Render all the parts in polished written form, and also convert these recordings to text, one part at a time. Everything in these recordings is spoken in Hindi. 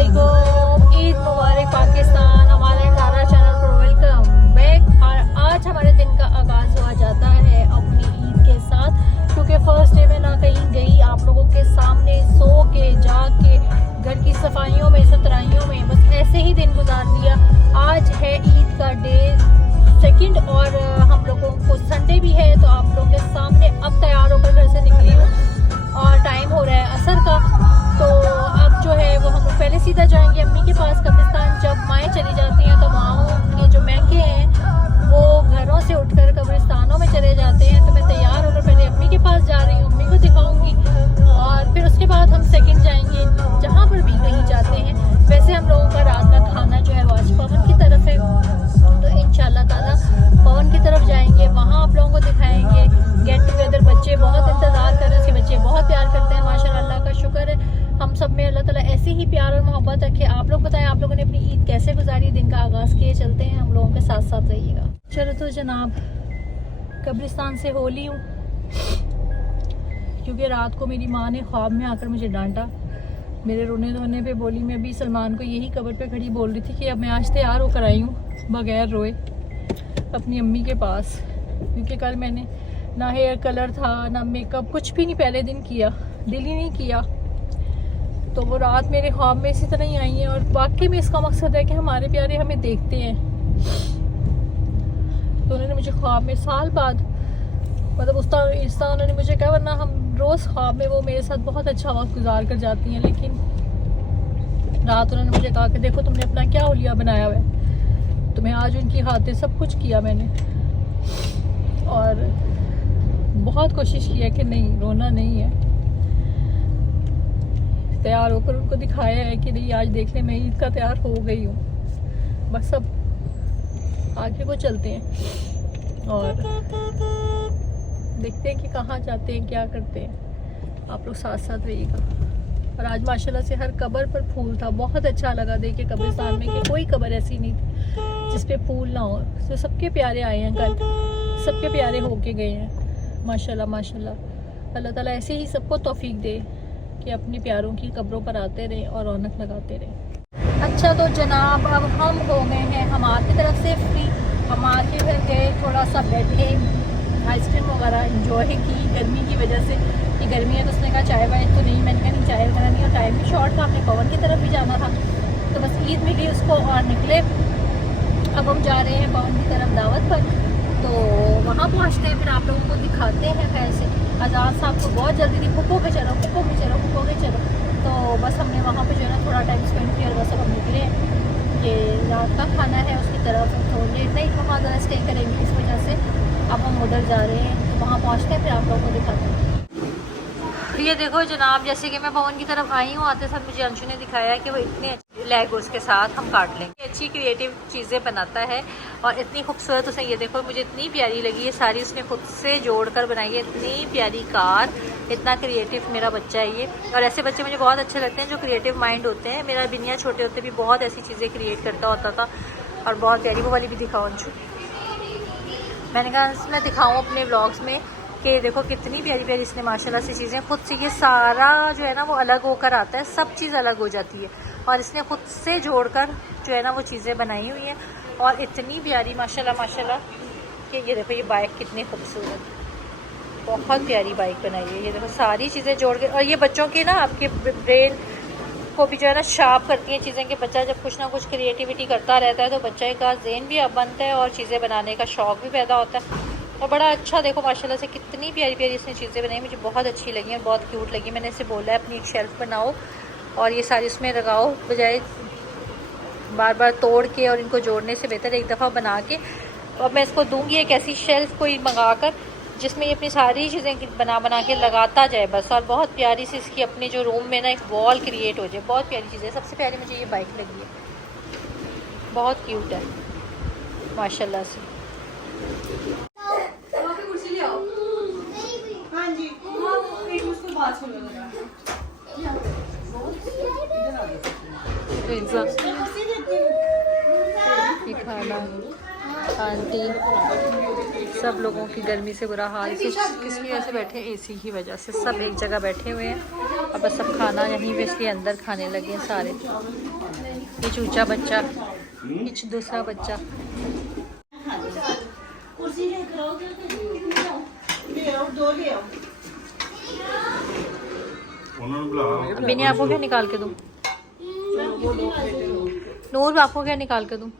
अस्सलामुअलैकुम, ईद मुबारक पाकिस्तान। हमारे तारा चैनल पर वेलकम बैक। और आज हमारे दिन का आगाज़ हुआ जाता है अपनी ईद के साथ, क्योंकि फर्स्ट डे में ना कहीं गई, आप लोगों के सामने सो के जाग के घर की सफाइयों में सुथराइयों में बस ऐसे ही दिन गुजार दिया। आज है ईद का डे सेकंड और हम लोगों को संडे भी है, तो आप लोगों के सामने अब तैयार होकर घर से निकली हूँ और टाइम हो रहा है असर का। तो अब जो है वो हम लोग पहले सीधा जाएंगे अम्मी के पास कब्रिस्तान। जब माएँ चली जाती हैं तो माओं के जो महके हैं वो घरों से उठकर कब्रिस्तानों में चले जाते हैं। तो मैं तैयार होकर पहले अम्मी के पास जा रही हूँ, अम्मी को दिखाऊंगी और फिर उसके बाद हम सेकंड जाएंगे जहाँ पर भी कहीं जाते हैं। वैसे हम लोगों का रात का खाना जो है वो आज पवन की तरफ है, तो इंशाल्लाह ताला पवन की तरफ जाएंगे, वहाँ आप लोगों को दिखाएंगे गेट टुगेदर। बच्चे बहुत इंतज़ार कर रहे हैं, उसके बच्चे बहुत प्यार करते हैं माशाल्लाह, अल्लाह का शुक्र है। हम सब में अल्लाह ताला ऐसे ही प्यार और मोहब्बत रखे। आप लोग बताएं, आप लोगों ने अपनी ईद कैसे गुजारी, दिन का आगाज़ किए। चलते हैं, हम लोगों के साथ साथ रहिएगा। चलो तो जनाब, कब्रिस्तान से हो ली हूँ, क्योंकि रात को मेरी माँ ने ख्वाब में आकर मुझे डांटा। मेरे रोने धोने पे बोली, मैं भी सलमान को यही कब्र पे खड़ी बोल रही थी कि अब मैं आज तैयार होकर आई हूँ बगैर रोए अपनी अम्मी के पास, क्योंकि कल मैंने ना हेयर कलर था ना मेकअप, कुछ भी नहीं पहले दिन किया, दिल ही नहीं किया। तो वो रात मेरे ख्वाब में इसी तरह ही आई है और वाकई में इसका मकसद है कि हमारे प्यारे हमें देखते हैं। तो उन्होंने मुझे ख्वाब में साल बाद, मतलब उस तरह उन्होंने मुझे कहा, वरना हम रोज़ ख्वाब में वो मेरे साथ बहुत अच्छा वक्त गुजार कर जाती हैं, लेकिन रात उन्होंने मुझे कहा कि देखो तुमने अपना क्या हुलिया बनाया हुआ है, तुम्हें आज उनकी खातिर सब कुछ किया मैंने, और बहुत कोशिश की है कि नहीं रोना नहीं है। तैयार होकर उनको दिखाया है कि नहीं आज देख ले मैं ईद का तैयार हो गई हूँ। बस अब आगे को चलते हैं और देखते हैं कि कहाँ जाते हैं, क्या करते हैं। आप लोग साथ साथ रहिएगा। और आज माशाल्लाह से हर कब्र पर फूल था, बहुत अच्छा लगा देख के कब्रिस्तान में कि कोई कब्र ऐसी नहीं थी जिस पे फूल ना हो। तो सबके प्यारे आए हैं कल, सबके प्यारे होके गए हैं माशाल्लाह माशाल्लाह। अल्लाह ताला ऐसे ही सबको तौफीक दे कि अपने प्यारों की कब्रों पर आते रहें और रौनक लगाते रहें। अच्छा तो जनाब, अब हम हो गए हैं हमारी तरफ से फ्री। हम आके फिर गए, थोड़ा सा बैठे, आइसक्रीम वगैरह इंजॉय की गर्मी की वजह से, कि गर्मी है तो उसने कहा चाय वाय तो नहीं, मैंने कहा नहीं चाय वगैरह नहीं, और टाइम भी शॉर्ट था, हमने पवन की तरफ भी जाना था, तो बस ईद मिली उसको और निकले। अब हम जा रहे हैं पवन की तरफ दावत पर, तो वहाँ पहुँचते हैं, फिर आप लोगों को दिखाते हैं। कैसे आज़ाद साहब को बहुत जल्दी थी, फुको के चलो फुको के चलो फुको के चलो, तो बस हमने वहाँ पे जो है ना थोड़ा टाइम स्पेंड किया, बस अब हम निकले। ये रात का खाना है उसकी तरफ, तो लेट नाइट वहाँ ज़रा स्टे करेंगे, इस वजह से अब हम उधर जा रहे हैं। तो वहाँ पहुँचते हैं, फिर आप लोगों को दिखाते हैं। ये देखो जनाब, जैसे कि मैं पवन की तरफ आई हूँ, आते साथ मुझे अंशु ने दिखाया कि वो इतने लेग उसके साथ हम काट लेंगे, अच्छी क्रिएटिव चीज़ें बनाता है और इतनी खूबसूरत। उसे ये देखो मुझे इतनी प्यारी लगी, ये सारी उसने खुद से जोड़कर बनाई है, इतनी प्यारी कार, इतना क्रिएटिव मेरा बच्चा है ये। और ऐसे बच्चे मुझे बहुत अच्छे लगते हैं जो क्रिएटिव माइंड होते हैं। मेरा बिनिया छोटे होते भी बहुत ऐसी चीज़ें क्रिएट करता होता था और बहुत प्यारी। वो वाली भी दिखाओ अंशु, मैंने कहा मैं दिखाऊँ अपने व्लॉग्स में कि देखो कितनी प्यारी प्यारी इसने माशाल्लाह से चीज़ें खुद से, ये सारा जो है ना वो अलग होकर आता है, सब चीज़ अलग हो जाती है और इसने खुद से जोड़कर जो है ना वो चीज़ें बनाई हुई हैं और इतनी प्यारी माशाल्लाह माशाल्लाह। कि ये देखो ये बाइक कितनी खूबसूरत, बहुत प्यारी बाइक बनाई है। ये देखो सारी चीज़ें जोड़ के, और ये बच्चों के ना आपके ब्रेन को भी जो है ना शार्प करती हैं चीज़ें, कि बच्चा जब कुछ ना कुछ क्रिएटिविटी करता रहता है तो बच्चे का ज़हन भी अब बनता है और चीज़ें बनाने का शौक़ भी पैदा होता है। और बड़ा अच्छा देखो माशाल्लाह से कितनी प्यारी प्यारी इसने चीज़ें बनाई, मुझे बहुत अच्छी लगी और बहुत क्यूट लगी। मैंने इसे बोला है अपनी एक शेल्फ़ बनाओ और ये सारी उसमें लगाओ, बजाय बार बार तोड़ के और इनको जोड़ने से बेहतर एक दफ़ा बना के। अब मैं इसको दूंगी एक ऐसी शेल्फ़ कोई मंगा कर जिसमें ये अपनी सारी चीज़ें बना के लगाता जाए बस, और बहुत प्यारी सी इसकी अपने जो रूम में ना एक वॉल क्रिएट हो जाए। बहुत प्यारी चीज़ है। सबसे प्यारी मुझे ये बाइक लगी है, बहुत क्यूट है माशाल्लाह से। खाना आंटी सब लोगों की गर्मी से बुरा हाल, किस की वजह से बैठे, एसी की वजह से सब एक जगह बैठे हुए हैं। बस सब खाना यहीं पे इसलिए अंदर खाने लगे हैं सारे। ये चूचा बच्चा, ये दूसरा बच्चा। बिनी आपको क्या निकाल के दूं? नूर आपको क्या निकाल के दूं?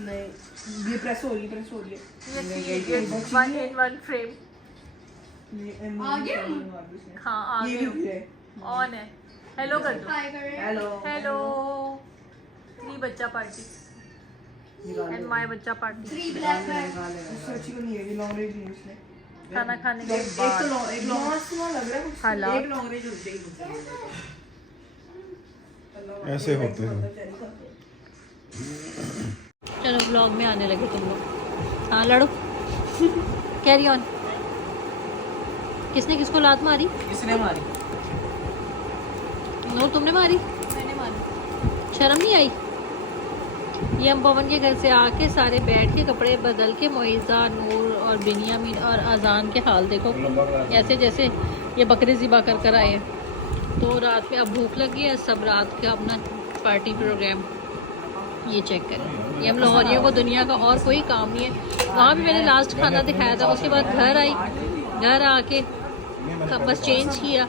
नहीं, ये प्रेस हो रही है। One frame. हाँ आ गए, ऑन है। हेलो कर दो। हेलो थ्री बच्चा पार्टी एंड माय बच्चा पार्टी। खाना खाने के बाद ऐसे होते हैं। चलो ब्लॉग में आने लगे तुम लोग। हाँ लड़ो, कैरी ऑन। किसने किसको लात मारी? किसने मारी? नूर तुमने मारी? मैंने मारी। शर्म नहीं आई? ये हम पवन के घर से आके सारे बैठ के कपड़े बदल के मोइज़ा, नूर और बिनियामीन और अजान के हाल देखो, ऐसे जैसे ये बकरे ज़िबा कर आए हैं। तो रात में अब भूख लगी है, सब रात का अपना पार्टी प्रोग्राम। ये चेक करें, ये हम लाहौरियों को दुनिया का और कोई काम नहीं है। वहाँ भी मैंने लास्ट खाना दिखाया था, उसके बाद घर आई, घर आके बस चेंज किया।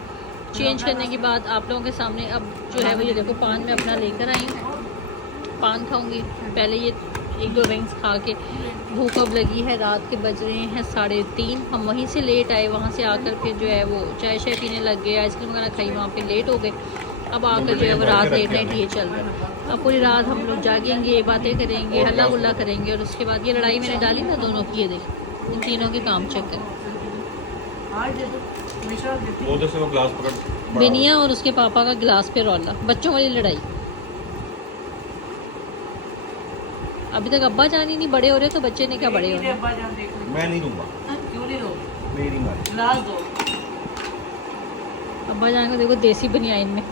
चेंज करने के बाद आप लोगों के सामने अब जो है वो ये देखो पान मैं अपना लेकर आई हूँ। पान खाऊंगी, पहले ये एक दो रिंग्स खा के। भूख अब लगी है, रात के बज रहे हैं 3:30। हम वहीं से लेट आए, वहाँ से आकर फिर जो है वो चाय शाय पीने लग गए, आइसक्रीम वगैरह खाई, वहाँ पे लेट हो गए। अब आकर जो है वो रात लेट नाइट ये चल रहा है। अब पूरी रात हम लोग जागेंगे, बातें करेंगे, हल्ला गुल्ला करेंगे। और उसके बाद ये लड़ाई मैंने डाली ना दोनों की, ये देख इन तीनों के काम चेक करें। बिनिया और उसके पापा का गिलास पे रौला, बच्चों वाली लड़ाई। अभी तक अब्बा जान ही नहीं बड़े हो रहे, तो बच्चे ने क्या बड़े हो रहे। मैं नहीं दूंगा। क्यों नहीं दो? मेरी मारी। गिलास दो। अब्बा जान को देखो देसी बनियाइन में। एक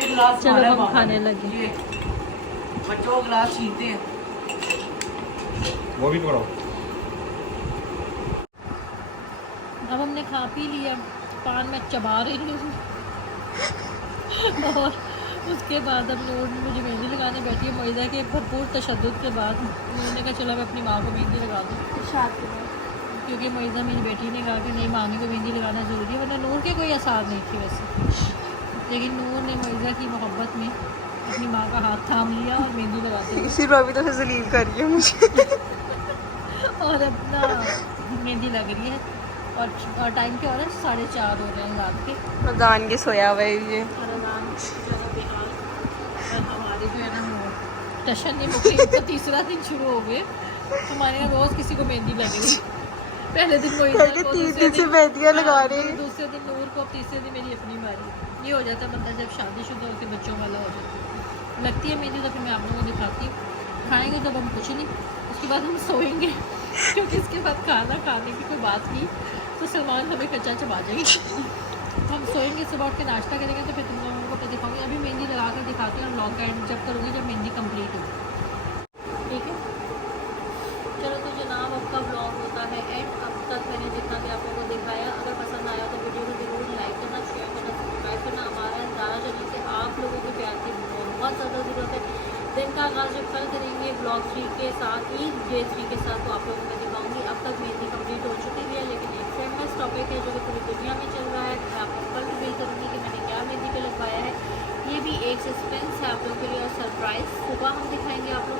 गिलास चलो हमारा हम पापा खाने ने। लगे। ये बच्चों को गिलास छीनते हैं। वो भी पकड़ो। अब हमने खा पी लिया, पान में चबा रही हूँ। और उसके बाद अब नूर मुझे मेहंदी लगाने बैठी है। मोइज़ा के भरपूर तशद्दुद के बाद उन्होंने कहा चलो मैं अपनी माँ को मेहंदी लगा दूँ, क्योंकि मोइज़ा मेरी बेटी ने कहा कि नहीं मामी को मेहंदी लगाना ज़रूरी है, वरना नूर के कोई आसार नहीं थी वैसे। लेकिन नूर ने मोइज़ा की मोहब्बत में अपनी माँ का हाथ थाम लिया और मेहंदी लगाते हुए सिर्फ अभी तो जलील कर रही है मुझे। और अपना मेहंदी लग रही है। और टाइम क्या हो रहा है? 4:30 हो रहे हैं रात के। अजान के सोया हुआ है ये। और अजान जगह पे हाल। और हमारे जो है ना टशन नहीं मुकी, तो तीसरा दिन शुरू हो गए हमारे यहाँ। रोज़ किसी को मेहंदी लग रही। पहले दिन मोइज़ा को, दूसरे दिन मेहंदियाँ लगा रहे हैं। दूसरे दिन नूर को, तीसरे दिन मेरी अपनी बारी। ये हो जाता है बंदा जब शादीशुदा होकर बच्चों वाला हो जाता है। लगती है मेहंदी तो फिर मैं आप लोगों को दिखाती हूँ। खाएँगे तब हम कुछ नहीं, उसके बाद हम सोएंगे, क्योंकि इसके बाद खाना खाने की कोई बात नहीं तो सलमान हमें कच्चा चबा जाएगी। हम सोएंगे, सुबह उठ के नाश्ता करेंगे, तो फिर तुम लोगों को दिखाऊंगी। अभी मेहंदी लगा कर दिखाती हूँ और ब्लॉग का एंड जब करूँगी जब मेहंदी कंप्लीट होगी, ठीक है। चलो तो जनाब आपका ब्लॉग होता है एंड। अब तक मैंने जितना भी आप लोगों को दिखाया, अगर पसंद आया तो वीडियो को जरूर लाइक करना, शेयर करना, सब्सक्राइब करना। हमारा ज़्यादा चैनल से आप लोगों के प्यार की बहुत ज़्यादा ज़रूरत है। दिन का आगाज़ जब कल करेंगे ब्लॉग 3 के साथ ही, डे 3 के साथ, तो आप लोगों को दिखाऊंगी। अब तक मेहंदी कंप्लीट हो चुकी है, लेकिन एक फेमस टॉपिक है जो कि पूरी दुनिया में चल रहा है। मैं आपको कल रिवील करूँगी कि मैंने क्या मेहंदी पे लगवाया है। ये भी एक सस्पेंस है आप लोगों के लिए और सरप्राइज़ सुबह हम दिखाएंगे आप